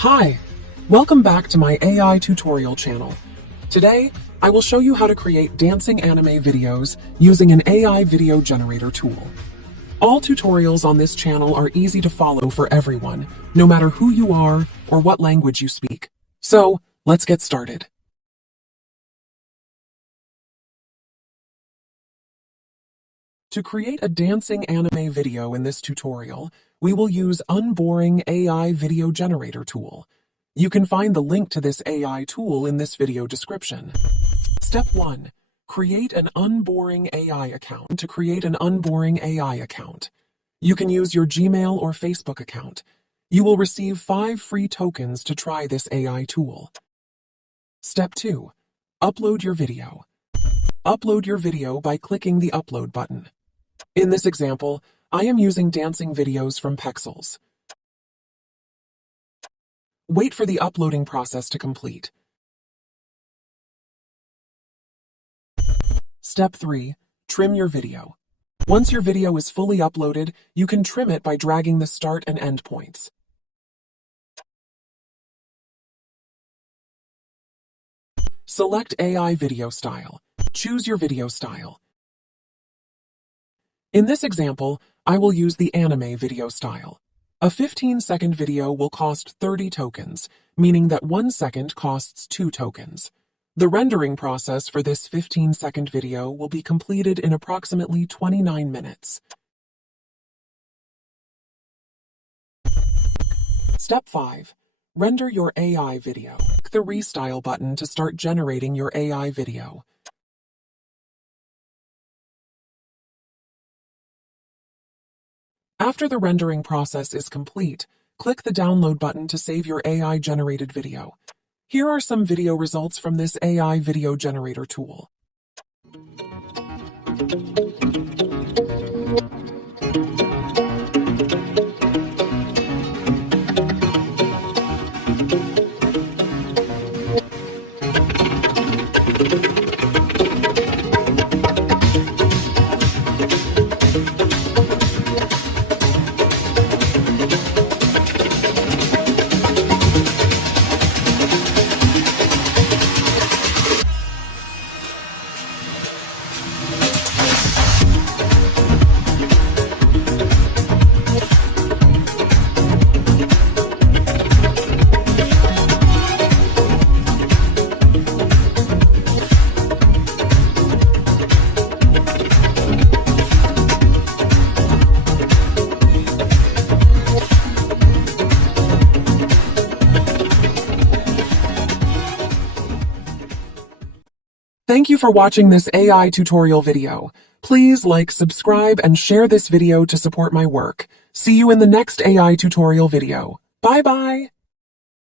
Hi, welcome back to my AI tutorial channel. Today, I will show you how to create dancing anime videos using an AI video generator tool. All tutorials on this channel are easy to follow for everyone, no matter who you are or what language you speak. So, let's get started. To create a dancing anime video in this tutorial, we will use Unboring AI Video Generator tool. You can find the link to this AI tool in this video description. Step 1. Create an Unboring AI account. To create an Unboring AI account, you can use your Gmail or Facebook account. You will receive 5 free tokens to try this AI tool. Step 2. Upload your video. Upload your video by clicking the Upload button. In this example, I am using dancing videos from Pexels. Wait for the uploading process to complete. Step 3. Trim your video. Once your video is fully uploaded, you can trim it by dragging the start and end points. Select AI video style. Choose your video style. In this example, I will use the anime video style. A 15-second video will cost 30 tokens, meaning that 1 second costs 2 tokens. The rendering process for this 15-second video will be completed in approximately 29 minutes. Step 5. Render your AI video. Click the Restyle button to start generating your AI video. After the rendering process is complete, click the Download button to save your AI-generated video. Here are some video results from this AI video generator tool. Thank you for watching this AI tutorial video. Please like, subscribe, and share this video to support my work. See you in the next AI tutorial video. Bye-bye!